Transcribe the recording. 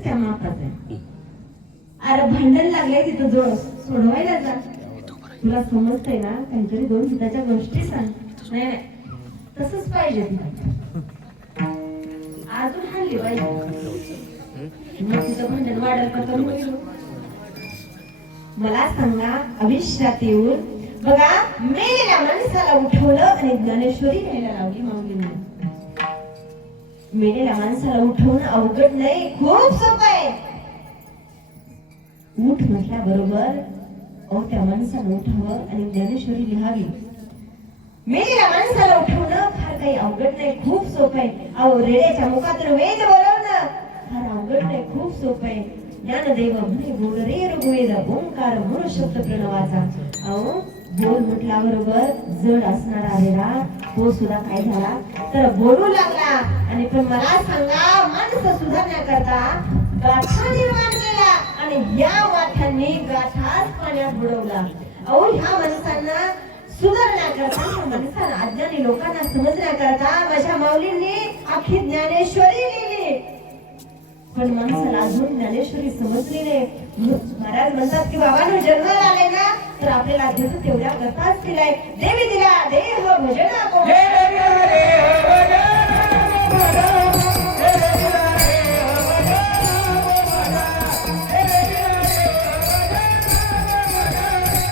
तेवढंच त्या मापाचं आहे. अरे भांडण लागले तिथं जोड सोडवायला जा. तुला समजतंय ना, काहीतरी दोन हिताच्या गोष्टी सांग. नाही नाही तसंच पाहिजे अजून हल्ली पाहिजे. मग तिचं भांडण वाढेल का कमी होईल? मला सांगा, आयुष्यात येऊन बघा मेलेल्या माणसाला उठवलं आणि ज्ञानेश्वरी घ्यायला लावली माऊलीने. मेलेल्या माणसाला उठवणं अवघड नाही, खूप सोपं आहे. उठ म्हटल्याबरोबर त्या माणसाला उठावं आणि ज्ञानेश्वरी लिहावी. मेलेल्या माणसाला उठवणं फार काही अवघड नाही, खूप सोपं आहे. अहो रेड्याच्या मुखातून वेद बोलवणं फार अवघड नाही, खूप सोपं आहे. ज्ञानदेव म्हणे बोल रे ऋग्वेद ओंकार मूळ शब्द प्रणवाचा. अहो बोल म्हटल्याबरोबर जड असणारा रेडा तो सुद्धा काय झाला तर बोलू लागला. आणि पण मला सांगा, माणसं सुधारण्याकरता गाथा निर्माण केला आणि या गाथांनी गाठाच पाण्यात बुडवला. अहो ह्या माणसांना सुधारण्याकरता, ह्या माणसांना अज्ञानी लोकांना समजण्याकरता माझ्या माऊलींनी अख्खी ज्ञानेश्वरी लिहिली. पण माणसाला अजून ज्ञानेश्वरी समजली नाही. महाराज म्हणतात की बाबांनो जन्माला आले ना तर आपल्याला देव तेवढ्या कथाच दिलाय. देवी दिला देह भजना